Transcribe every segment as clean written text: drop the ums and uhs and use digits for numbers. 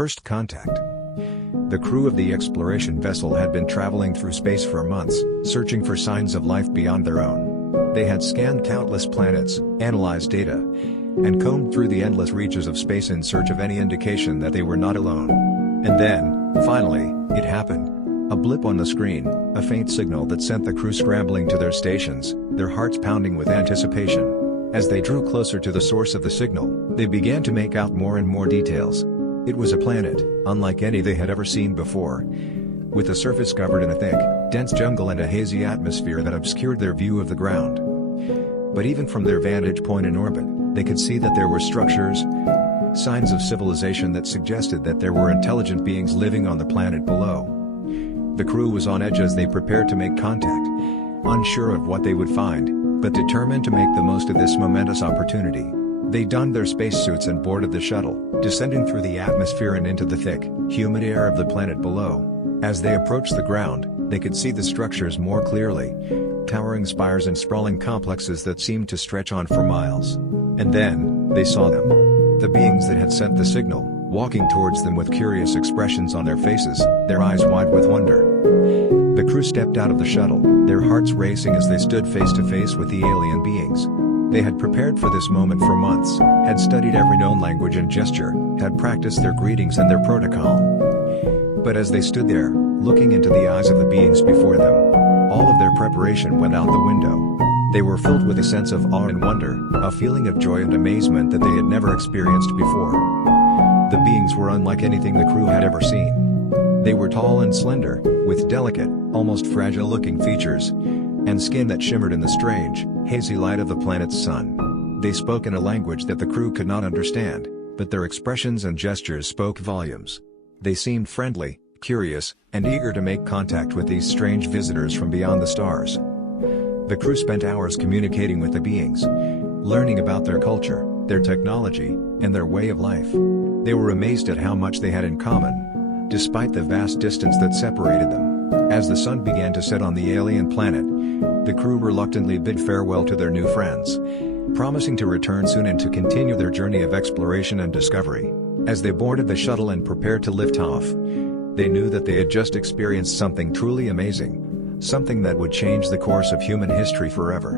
First contact. The crew of the exploration vessel had been traveling through space for months, searching for signs of life beyond their own. They had scanned countless planets, analyzed data, and combed through the endless reaches of space in search of any indication that they were not alone. And then, finally, it happened. A blip on the screen, a faint signal that sent the crew scrambling to their stations, their hearts pounding with anticipation. As they drew closer to the source of the signal, they began to make out more and more details. It was a planet, unlike any they had ever seen before, with a surface covered in a thick, dense jungle and a hazy atmosphere that obscured their view of the ground. But even from their vantage point in orbit, they could see that there were structures, signs of civilization that suggested that there were intelligent beings living on the planet below. The crew was on edge as they prepared to make contact, unsure of what they would find, but determined to make the most of this momentous opportunity. They donned their spacesuits and boarded the shuttle, descending through the atmosphere and into the thick, humid air of the planet below. As they approached the ground, they could see the structures more clearly, towering spires and sprawling complexes that seemed to stretch on for miles. And then, they saw them. The beings that had sent the signal, walking towards them with curious expressions on their faces, their eyes wide with wonder. The crew stepped out of the shuttle, their hearts racing as they stood face to face with the alien beings. They had prepared for this moment for months, had studied every known language and gesture, had practiced their greetings and their protocol. But as they stood there, looking into the eyes of the beings before them, all of their preparation went out the window. They were filled with a sense of awe and wonder, a feeling of joy and amazement that they had never experienced before. The beings were unlike anything the crew had ever seen. They were tall and slender, with delicate, almost fragile-looking features, and skin that shimmered in the strange, hazy light of the planet's sun. They spoke in a language that the crew could not understand, but their expressions and gestures spoke volumes. They seemed friendly, curious, and eager to make contact with these strange visitors from beyond the stars. The crew spent hours communicating with the beings, learning about their culture, their technology, and their way of life. They were amazed at how much they had in common, despite the vast distance that separated them. As the sun began to set on the alien planet, the crew reluctantly bid farewell to their new friends, promising to return soon and to continue their journey of exploration and discovery. As they boarded the shuttle and prepared to lift off, they knew that they had just experienced something truly amazing, something that would change the course of human history forever.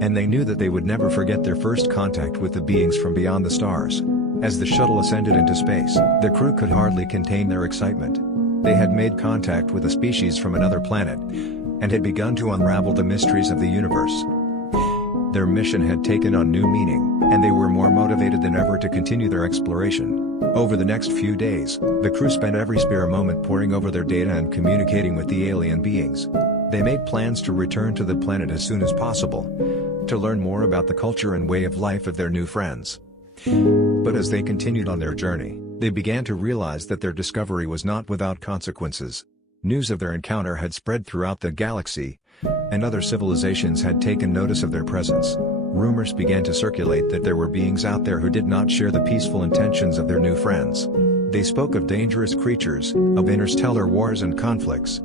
And they knew that they would never forget their first contact with the beings from beyond the stars. As the shuttle ascended into space, the crew could hardly contain their excitement. They had made contact with a species from another planet, and had begun to unravel the mysteries of the universe. Their mission had taken on new meaning, and they were more motivated than ever to continue their exploration. Over the next few days, the crew spent every spare moment poring over their data and communicating with the alien beings. They made plans to return to the planet as soon as possible, to learn more about the culture and way of life of their new friends. But as they continued on their journey, they began to realize that their discovery was not without consequences. News of their encounter had spread throughout the galaxy, and other civilizations had taken notice of their presence. Rumors began to circulate that there were beings out there who did not share the peaceful intentions of their new friends. They spoke of dangerous creatures, of interstellar wars and conflicts,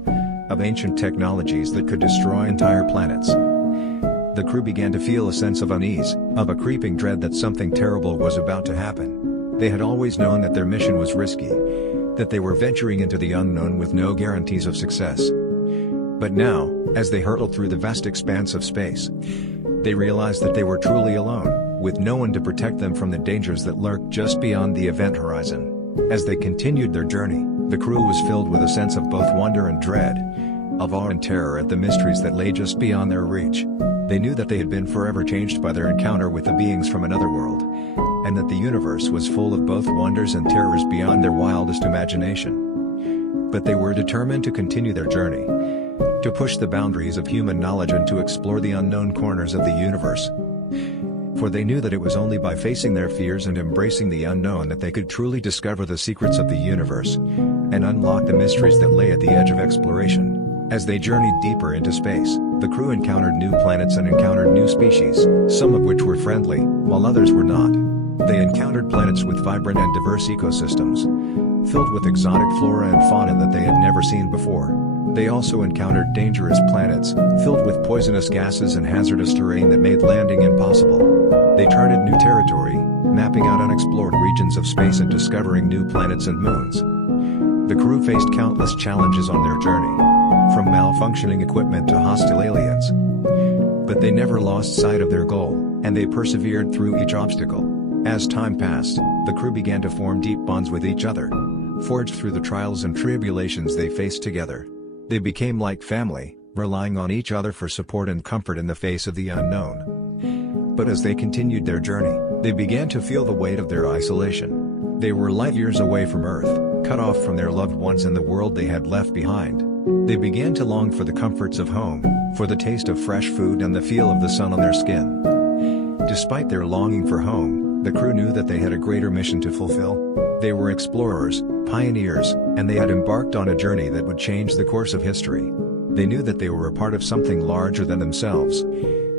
of ancient technologies that could destroy entire planets. The crew began to feel a sense of unease, of a creeping dread that something terrible was about to happen. They had always known that their mission was risky, that they were venturing into the unknown with no guarantees of success. But now, as they hurtled through the vast expanse of space, they realized that they were truly alone, with no one to protect them from the dangers that lurked just beyond the event horizon. As they continued their journey, the crew was filled with a sense of both wonder and dread, of awe and terror at the mysteries that lay just beyond their reach. They knew that they had been forever changed by their encounter with the beings from another world, and that the universe was full of both wonders and terrors beyond their wildest imagination. But they were determined to continue their journey, to push the boundaries of human knowledge and to explore the unknown corners of the universe. For they knew that it was only by facing their fears and embracing the unknown that they could truly discover the secrets of the universe, and unlock the mysteries that lay at the edge of exploration. As they journeyed deeper into space, the crew encountered new planets and encountered new species, some of which were friendly, while others were not. They encountered planets with vibrant and diverse ecosystems, filled with exotic flora and fauna that they had never seen before. They also encountered dangerous planets, filled with poisonous gases and hazardous terrain that made landing impossible. They charted new territory, mapping out unexplored regions of space and discovering new planets and moons. The crew faced countless challenges on their journey, from malfunctioning equipment to hostile aliens. But they never lost sight of their goal, and they persevered through each obstacle. As time passed, the crew began to form deep bonds with each other, forged through the trials and tribulations they faced together. They became like family, relying on each other for support and comfort in the face of the unknown. But as they continued their journey, they began to feel the weight of their isolation. They were light years away from Earth, cut off from their loved ones and the world they had left behind. They began to long for the comforts of home, for the taste of fresh food and the feel of the sun on their skin. Despite their longing for home, the crew knew that they had a greater mission to fulfill. They were explorers, pioneers, and they had embarked on a journey that would change the course of history. They knew that they were a part of something larger than themselves,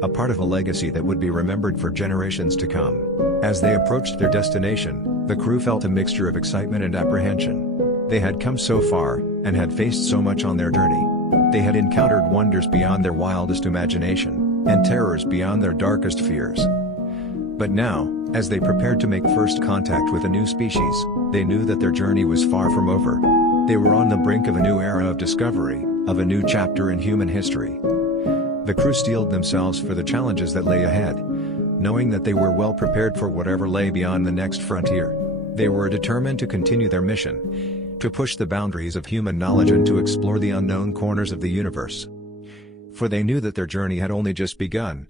a part of a legacy that would be remembered for generations to come. As they approached their destination, the crew felt a mixture of excitement and apprehension. They had come so far, and had faced so much on their journey. They had encountered wonders beyond their wildest imagination, and terrors beyond their darkest fears. But now, as they prepared to make first contact with a new species, they knew that their journey was far from over. They were on the brink of a new era of discovery, of a new chapter in human history. The crew steeled themselves for the challenges that lay ahead, knowing that they were well prepared for whatever lay beyond the next frontier. They were determined to continue their mission, to push the boundaries of human knowledge and to explore the unknown corners of the universe. For they knew that their journey had only just begun,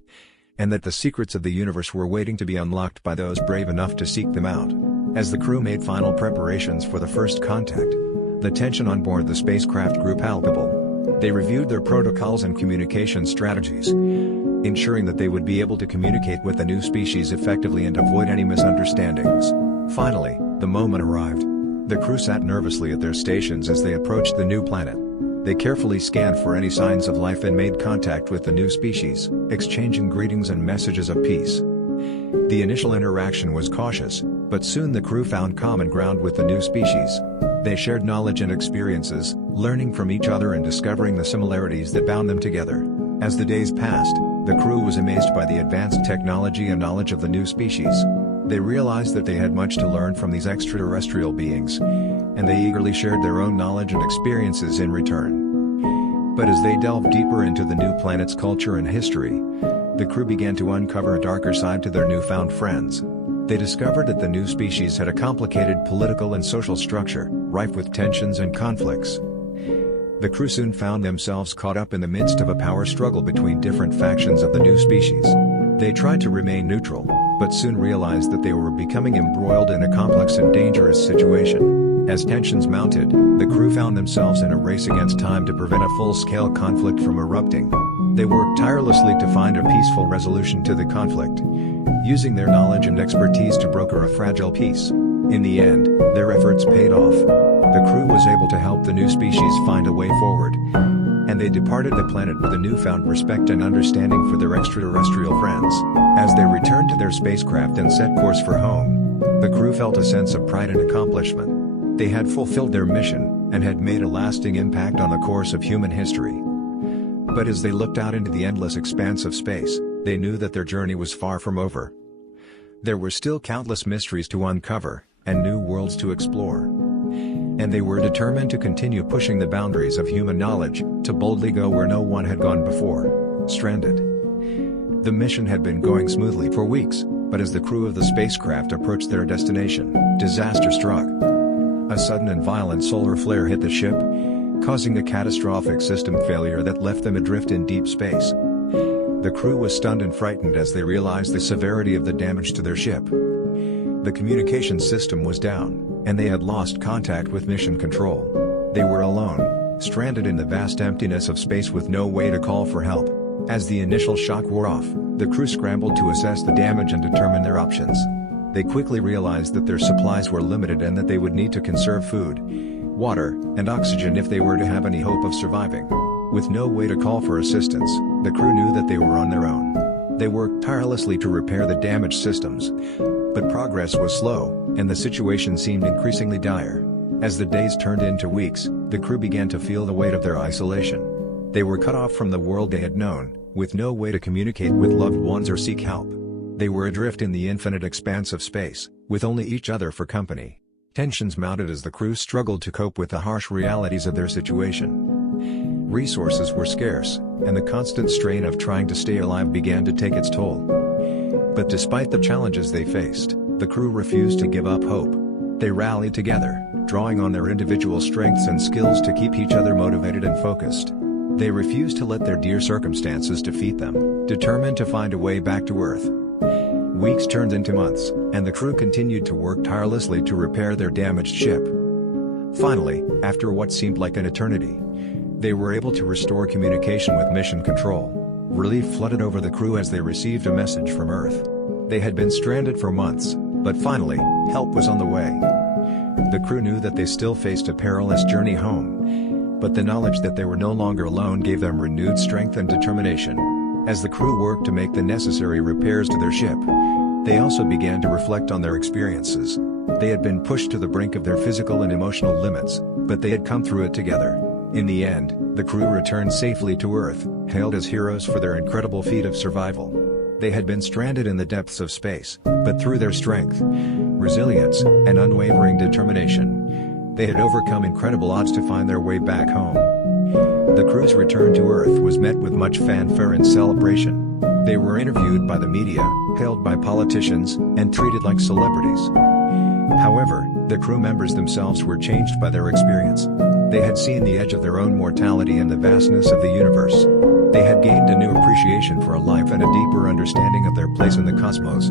and that the secrets of the universe were waiting to be unlocked by those brave enough to seek them out. As the crew made final preparations for the first contact, the tension on board the spacecraft grew palpable. They reviewed their protocols and communication strategies, ensuring that they would be able to communicate with the new species effectively and avoid any misunderstandings. Finally, the moment arrived. The crew sat nervously at their stations as they approached the new planet. They carefully scanned for any signs of life and made contact with the new species, exchanging greetings and messages of peace. The initial interaction was cautious, but soon the crew found common ground with the new species. They shared knowledge and experiences, learning from each other and discovering the similarities that bound them together. As the days passed, the crew was amazed by the advanced technology and knowledge of the new species. They realized that they had much to learn from these extraterrestrial beings, and they eagerly shared their own knowledge and experiences in return. But as they delved deeper into the new planet's culture and history, the crew began to uncover a darker side to their newfound friends. They discovered that the new species had a complicated political and social structure, rife with tensions and conflicts. The crew soon found themselves caught up in the midst of a power struggle between different factions of the new species. They tried to remain neutral, but soon realized that they were becoming embroiled in a complex and dangerous situation. As tensions mounted, the crew found themselves in a race against time to prevent a full-scale conflict from erupting. They worked tirelessly to find a peaceful resolution to the conflict, using their knowledge and expertise to broker a fragile peace. In the end, their efforts paid off. The crew was able to help the new species find a way forward, and they departed the planet with a newfound respect and understanding for their extraterrestrial friends. As they returned to their spacecraft and set course for home, the crew felt a sense of pride and accomplishment. They had fulfilled their mission, and had made a lasting impact on the course of human history. But as they looked out into the endless expanse of space, they knew that their journey was far from over. There were still countless mysteries to uncover, and new worlds to explore. And they were determined to continue pushing the boundaries of human knowledge, to boldly go where no one had gone before. Stranded. The mission had been going smoothly for weeks, but as the crew of the spacecraft approached their destination, disaster struck. A sudden and violent solar flare hit the ship, causing a catastrophic system failure that left them adrift in deep space. The crew was stunned and frightened as they realized the severity of the damage to their ship. The communication system was down, and they had lost contact with mission control. They were alone, stranded in the vast emptiness of space with no way to call for help. As the initial shock wore off, the crew scrambled to assess the damage and determine their options. They quickly realized that their supplies were limited and that they would need to conserve food, water, and oxygen if they were to have any hope of surviving. With no way to call for assistance, the crew knew that they were on their own. They worked tirelessly to repair the damaged systems, but progress was slow, and the situation seemed increasingly dire. As the days turned into weeks, the crew began to feel the weight of their isolation. They were cut off from the world they had known, with no way to communicate with loved ones or seek help. They were adrift in the infinite expanse of space, with only each other for company. Tensions mounted as the crew struggled to cope with the harsh realities of their situation. Resources were scarce, and the constant strain of trying to stay alive began to take its toll. But despite the challenges they faced, the crew refused to give up hope. They rallied together, drawing on their individual strengths and skills to keep each other motivated and focused. They refused to let their dire circumstances defeat them, determined to find a way back to Earth. Weeks turned into months, and the crew continued to work tirelessly to repair their damaged ship. Finally, after what seemed like an eternity, they were able to restore communication with Mission Control. Relief flooded over the crew as they received a message from Earth. They had been stranded for months, but finally, help was on the way. The crew knew that they still faced a perilous journey home, but the knowledge that they were no longer alone gave them renewed strength and determination. As the crew worked to make the necessary repairs to their ship, they also began to reflect on their experiences. They had been pushed to the brink of their physical and emotional limits, but they had come through it together. In the end, the crew returned safely to Earth, hailed as heroes for their incredible feat of survival. They had been stranded in the depths of space, but through their strength, resilience, and unwavering determination, they had overcome incredible odds to find their way back home. The crew's return to Earth was met with much fanfare and celebration. They were interviewed by the media, hailed by politicians, and treated like celebrities. However, the crew members themselves were changed by their experience. They had seen the edge of their own mortality and the vastness of the universe. They had gained a new appreciation for life and a deeper understanding of their place in the cosmos.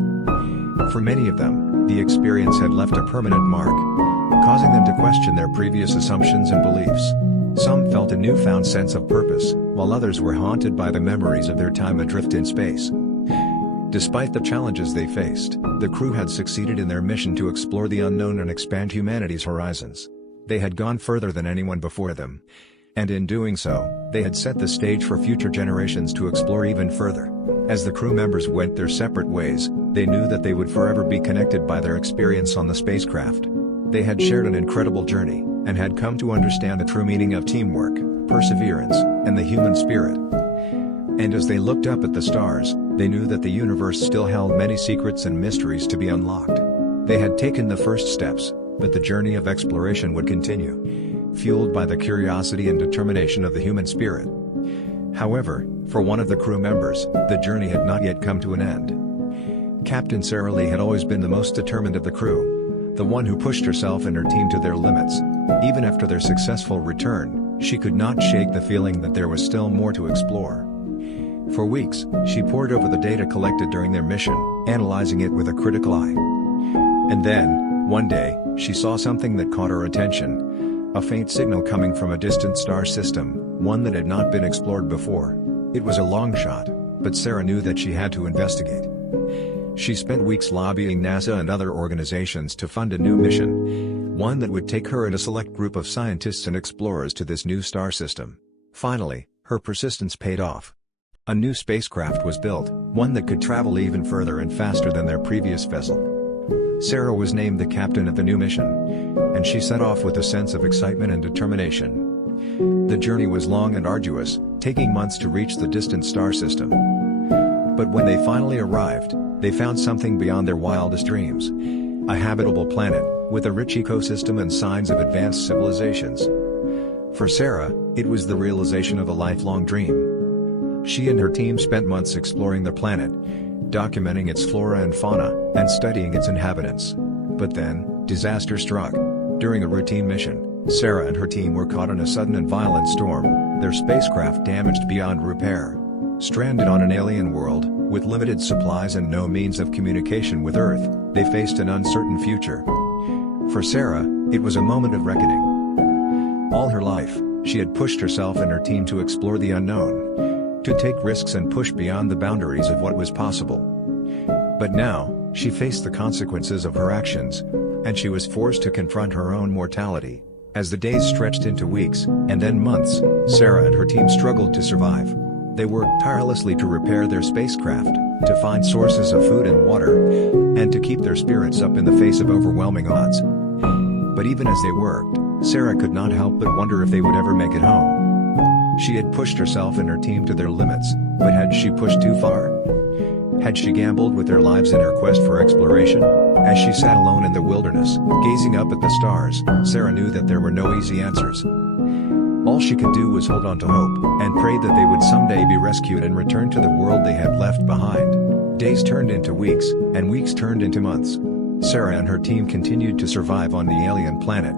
For many of them, the experience had left a permanent mark, causing them to question their previous assumptions and beliefs. Some felt a newfound sense of purpose, while others were haunted by the memories of their time adrift in space. Despite the challenges they faced, the crew had succeeded in their mission to explore the unknown and expand humanity's horizons. They had gone further than anyone before them, and in doing so, they had set the stage for future generations to explore even further. As the crew members went their separate ways, they knew that they would forever be connected by their experience on the spacecraft. They had shared an incredible journey, and had come to understand the true meaning of teamwork, perseverance, and the human spirit. And as they looked up at the stars, they knew that the universe still held many secrets and mysteries to be unlocked. They had taken the first steps, but the journey of exploration would continue, fueled by the curiosity and determination of the human spirit. However, for one of the crew members, the journey had not yet come to an end. Captain Sarah Lee had always been the most determined of the crew, the one who pushed herself and her team to their limits. Even after their successful return, she could not shake the feeling that there was still more to explore. For weeks, she pored over the data collected during their mission, analyzing it with a critical eye. And then, one day, she saw something that caught her attention. A faint signal coming from a distant star system, one that had not been explored before. It was a long shot, but Sarah knew that she had to investigate. She spent weeks lobbying NASA and other organizations to fund a new mission, one that would take her and a select group of scientists and explorers to this new star system. Finally, her persistence paid off. A new spacecraft was built, one that could travel even further and faster than their previous vessel. Sarah was named the captain of the new mission, and she set off with a sense of excitement and determination. The journey was long and arduous, taking months to reach the distant star system. But when they finally arrived, they found something beyond their wildest dreams. A habitable planet, with a rich ecosystem and signs of advanced civilizations. For Sarah, it was the realization of a lifelong dream. She and her team spent months exploring the planet, documenting its flora and fauna, and studying its inhabitants. But then, disaster struck. During a routine mission, Sarah and her team were caught in a sudden and violent storm, their spacecraft damaged beyond repair. Stranded on an alien world, with limited supplies and no means of communication with Earth, they faced an uncertain future. For Sarah, it was a moment of reckoning. All her life, she had pushed herself and her team to explore the unknown, to take risks and push beyond the boundaries of what was possible. But now, she faced the consequences of her actions, and she was forced to confront her own mortality. As the days stretched into weeks, and then months, Sarah and her team struggled to survive. They worked tirelessly to repair their spacecraft, to find sources of food and water, and to keep their spirits up in the face of overwhelming odds. But even as they worked, Sarah could not help but wonder if they would ever make it home. She had pushed herself and her team to their limits, but had she pushed too far? Had she gambled with their lives in her quest for exploration? As she sat alone in the wilderness, gazing up at the stars, Sarah knew that there were no easy answers. All she could do was hold on to hope, and pray that they would someday be rescued and return to the world they had left behind. Days turned into weeks, and weeks turned into months. Sarah and her team continued to survive on the alien planet,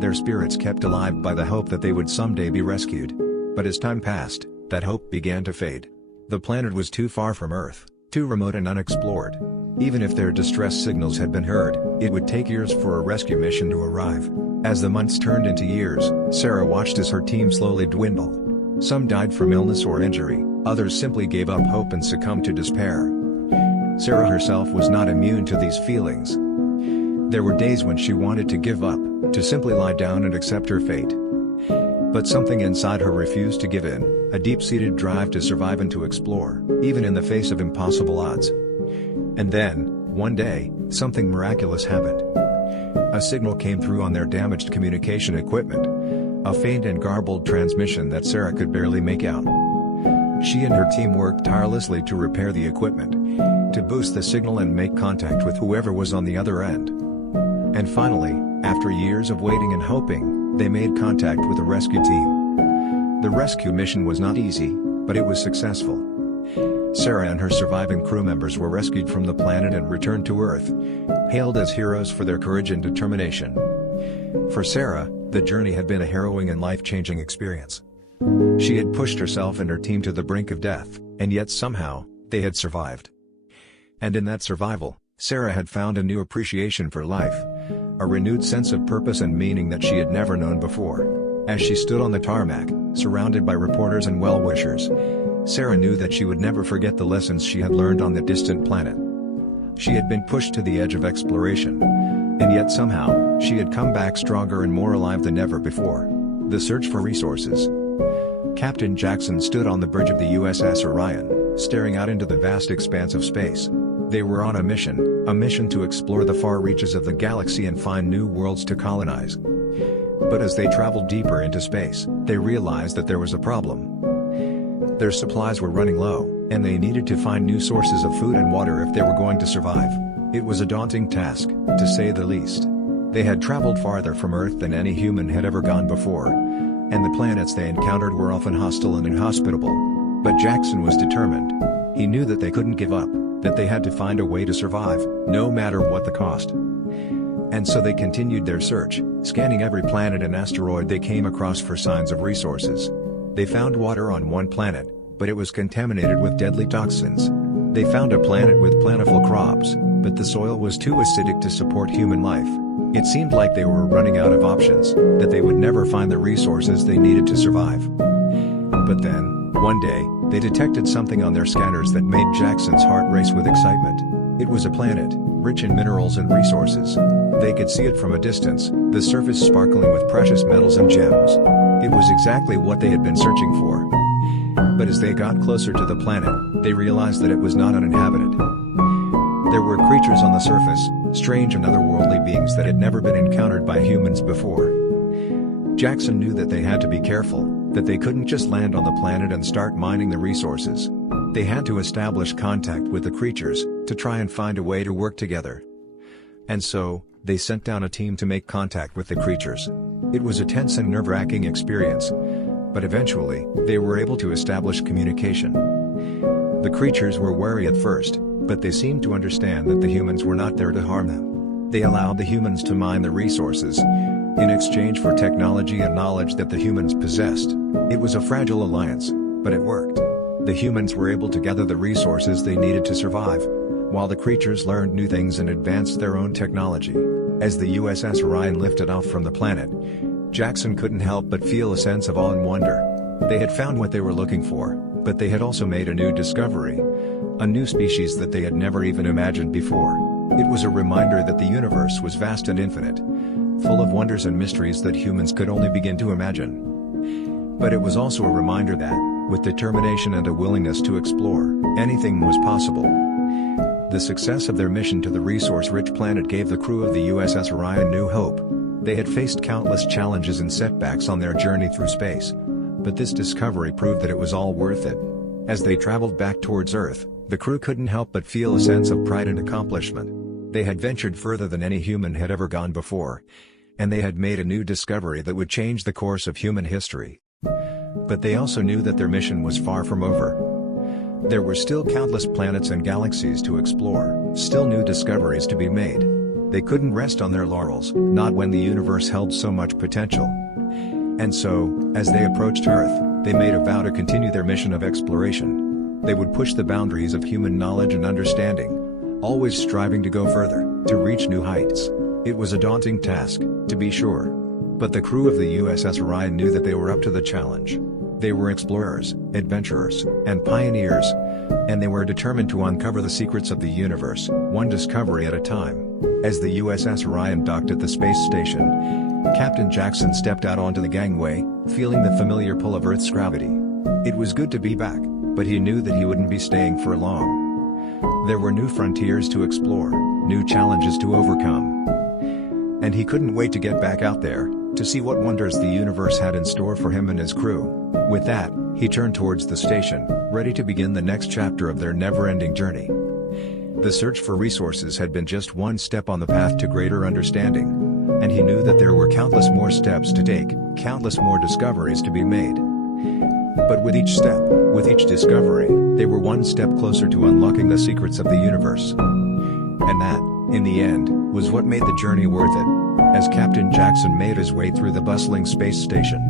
their spirits kept alive by the hope that they would someday be rescued. But as time passed, that hope began to fade. The planet was too far from Earth, too remote and unexplored. Even if their distress signals had been heard, it would take years for a rescue mission to arrive. As the months turned into years, Sarah watched as her team slowly dwindle. Some died from illness or injury, others simply gave up hope and succumbed to despair. Sarah herself was not immune to these feelings. There were days when she wanted to give up, to simply lie down and accept her fate. But something inside her refused to give in, a deep-seated drive to survive and to explore, even in the face of impossible odds. And then, one day, something miraculous happened. A signal came through on their damaged communication equipment, a faint and garbled transmission that Sarah could barely make out. She and her team worked tirelessly to repair the equipment, to boost the signal and make contact with whoever was on the other end. And finally, after years of waiting and hoping, they made contact with the rescue team. The rescue mission was not easy, but it was successful. Sarah and her surviving crew members were rescued from the planet and returned to Earth, hailed as heroes for their courage and determination. For Sarah, the journey had been a harrowing and life-changing experience. She had pushed herself and her team to the brink of death, and yet somehow, they had survived. And in that survival, Sarah had found a new appreciation for life, a renewed sense of purpose and meaning that she had never known before. As she stood on the tarmac, surrounded by reporters and well-wishers, Sarah knew that she would never forget the lessons she had learned on the distant planet. She had been pushed to the edge of exploration, and yet somehow, she had come back stronger and more alive than ever before. The search for resources. Captain Jackson stood on the bridge of the USS Orion, staring out into the vast expanse of space. They were on a mission to explore the far reaches of the galaxy and find new worlds to colonize. But as they traveled deeper into space, they realized that there was a problem. Their supplies were running low, and they needed to find new sources of food and water if they were going to survive. It was a daunting task, to say the least. They had traveled farther from Earth than any human had ever gone before, and the planets they encountered were often hostile and inhospitable. But Jackson was determined. He knew that they couldn't give up, that they had to find a way to survive, no matter what the cost. And so they continued their search, scanning every planet and asteroid they came across for signs of resources. They found water on one planet, but it was contaminated with deadly toxins. They found a planet with plentiful crops, but the soil was too acidic to support human life. It seemed like they were running out of options, that they would never find the resources they needed to survive. But then, one day, they detected something on their scanners that made Jackson's heart race with excitement. It was a planet, rich in minerals and resources. They could see it from a distance, the surface sparkling with precious metals and gems. It was exactly what they had been searching for. But as they got closer to the planet, they realized that it was not uninhabited. There were creatures on the surface, strange and otherworldly beings that had never been encountered by humans before. Jackson knew that they had to be careful, that they couldn't just land on the planet and start mining the resources. They had to establish contact with the creatures, to try and find a way to work together. And so, they sent down a team to make contact with the creatures. It was a tense and nerve-wracking experience, but eventually, they were able to establish communication. The creatures were wary at first, but they seemed to understand that the humans were not there to harm them. They allowed the humans to mine the resources, in exchange for technology and knowledge that the humans possessed. It was a fragile alliance, but it worked. The humans were able to gather the resources they needed to survive, while the creatures learned new things and advanced their own technology. As the USS Orion lifted off from the planet, Jackson couldn't help but feel a sense of awe and wonder. They had found what they were looking for, but they had also made a new discovery, a new species that they had never even imagined before. It was a reminder that the universe was vast and infinite, full of wonders and mysteries that humans could only begin to imagine. But it was also a reminder that, with determination and a willingness to explore, anything was possible. The success of their mission to the resource-rich planet gave the crew of the USS Orion new hope. They had faced countless challenges and setbacks on their journey through space, but this discovery proved that it was all worth it. As they traveled back towards Earth, The crew couldn't help but feel a sense of pride and accomplishment. They had ventured further than any human had ever gone before, and they had made a new discovery that would change the course of human history. But they also knew that their mission was far from over. There were still countless planets and galaxies to explore, still new discoveries to be made. They couldn't rest on their laurels, not when the universe held so much potential. And so, as they approached Earth, they made a vow to continue their mission of exploration. They would push the boundaries of human knowledge and understanding, always striving to go further, to reach new heights. It was a daunting task, to be sure. But the crew of the USS Orion knew that they were up to the challenge. They were explorers, adventurers, and pioneers, and they were determined to uncover the secrets of the universe, one discovery at a time. As the USS Orion docked at the space station, Captain Jackson stepped out onto the gangway, feeling the familiar pull of Earth's gravity. It was good to be back, but he knew that he wouldn't be staying for long. There were new frontiers to explore, new challenges to overcome. And he couldn't wait to get back out there, to see what wonders the universe had in store for him and his crew. With that, he turned towards the station, ready to begin the next chapter of their never-ending journey. The search for resources had been just one step on the path to greater understanding, and he knew that there were countless more steps to take, countless more discoveries to be made. But with each step, with each discovery, they were one step closer to unlocking the secrets of the universe. And that, in the end, was what made the journey worth it. As Captain Jackson made his way through the bustling space station,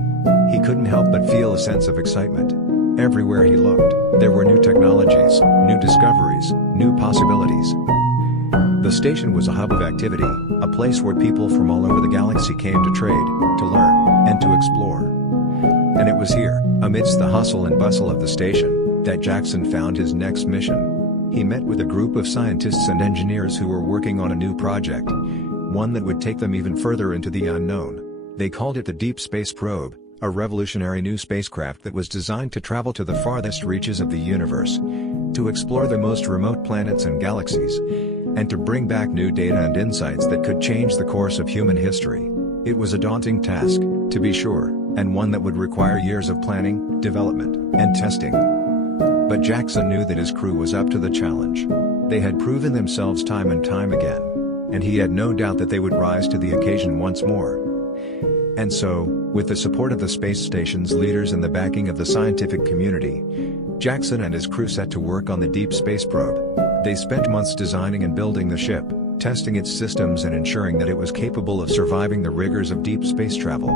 he couldn't help but feel a sense of excitement. Everywhere he looked, there were new technologies, new discoveries, new possibilities. The station was a hub of activity, a place where people from all over the galaxy came to trade, to learn, and to explore. And it was here, amidst the hustle and bustle of the station, that Jackson found his next mission. He met with a group of scientists and engineers who were working on a new project, one that would take them even further into the unknown. They called it the Deep Space Probe, a revolutionary new spacecraft that was designed to travel to the farthest reaches of the universe, to explore the most remote planets and galaxies, and to bring back new data and insights that could change the course of human history. It was a daunting task, to be sure, and one that would require years of planning, development, and testing. But Jackson knew that his crew was up to the challenge. They had proven themselves time and time again, and he had no doubt that they would rise to the occasion once more. And so, with the support of the space station's leaders and the backing of the scientific community, Jackson and his crew set to work on the Deep Space Probe. They spent months designing and building the ship, testing its systems and ensuring that it was capable of surviving the rigors of deep space travel.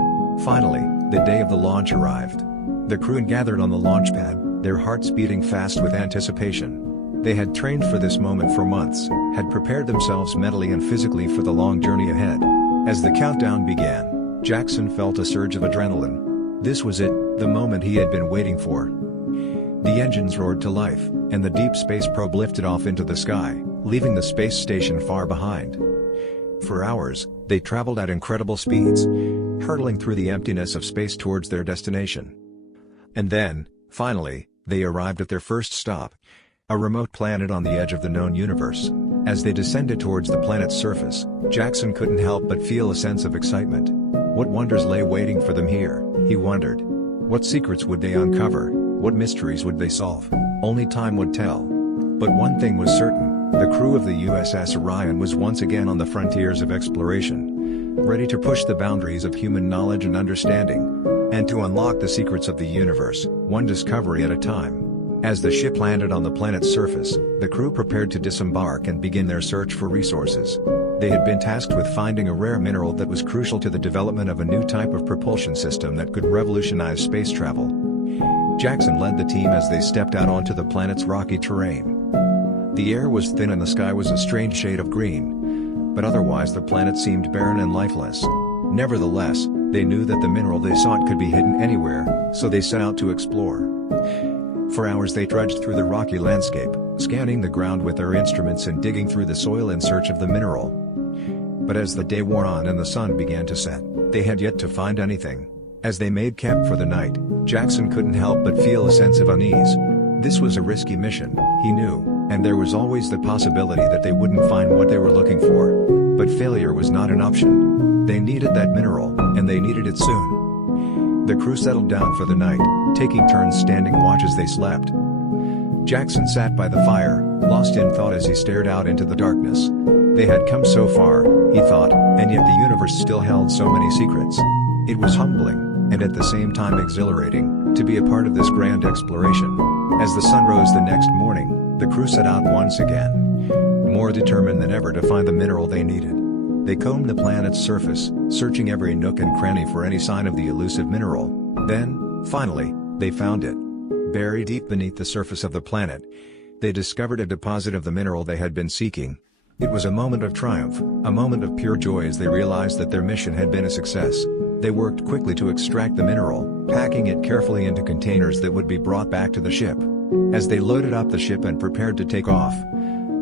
Finally, the day of the launch arrived. The crew gathered on the launch pad, their hearts beating fast with anticipation. They had trained for this moment for months, had prepared themselves mentally and physically for the long journey ahead. As the countdown began, Jackson felt a surge of adrenaline. This was it, the moment he had been waiting for. The engines roared to life, and the Deep Space Probe lifted off into the sky, leaving the space station far behind. For hours, they traveled at incredible speeds, hurtling through the emptiness of space towards their destination. And then, finally, they arrived at their first stop, a remote planet on the edge of the known universe. As they descended towards the planet's surface, Jackson couldn't help but feel a sense of excitement. What wonders lay waiting for them here, he wondered. What secrets would they uncover? What mysteries would they solve? Only time would tell. But one thing was certain, the crew of the USS Orion was once again on the frontiers of exploration, ready to push the boundaries of human knowledge and understanding, and to unlock the secrets of the universe, one discovery at a time. As the ship landed on the planet's surface, the crew prepared to disembark and begin their search for resources. They had been tasked with finding a rare mineral that was crucial to the development of a new type of propulsion system that could revolutionize space travel. Jackson led the team as they stepped out onto the planet's rocky terrain. The air was thin and the sky was a strange shade of green, but otherwise the planet seemed barren and lifeless. Nevertheless, they knew that the mineral they sought could be hidden anywhere, so they set out to explore. For hours they trudged through the rocky landscape, scanning the ground with their instruments and digging through the soil in search of the mineral. But as the day wore on and the sun began to set, they had yet to find anything. As they made camp for the night, Jackson couldn't help but feel a sense of unease. This was a risky mission, he knew, and there was always the possibility that they wouldn't find what they were looking for. But failure was not an option. They needed that mineral, and they needed it soon. The crew settled down for the night, taking turns standing watch as they slept. Jackson sat by the fire, lost in thought as he stared out into the darkness. They had come so far, he thought, and yet the universe still held so many secrets. It was humbling, and at the same time exhilarating, to be a part of this grand exploration. As the sun rose the next morning, the crew set out once again, more determined than ever to find the mineral they needed. They combed the planet's surface, searching every nook and cranny for any sign of the elusive mineral. Then, finally, they found it. Buried deep beneath the surface of the planet, they discovered a deposit of the mineral they had been seeking. It was a moment of triumph, a moment of pure joy as they realized that their mission had been a success. They worked quickly to extract the mineral, packing it carefully into containers that would be brought back to the ship. As they loaded up the ship and prepared to take off,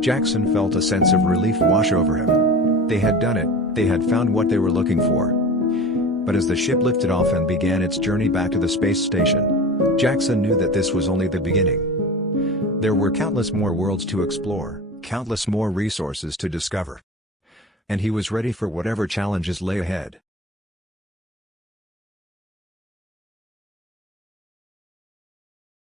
Jackson felt a sense of relief wash over him. They had done it, they had found what they were looking for. But as the ship lifted off and began its journey back to the space station, Jackson knew that this was only the beginning. There were countless more worlds to explore, countless more resources to discover. And he was ready for whatever challenges lay ahead.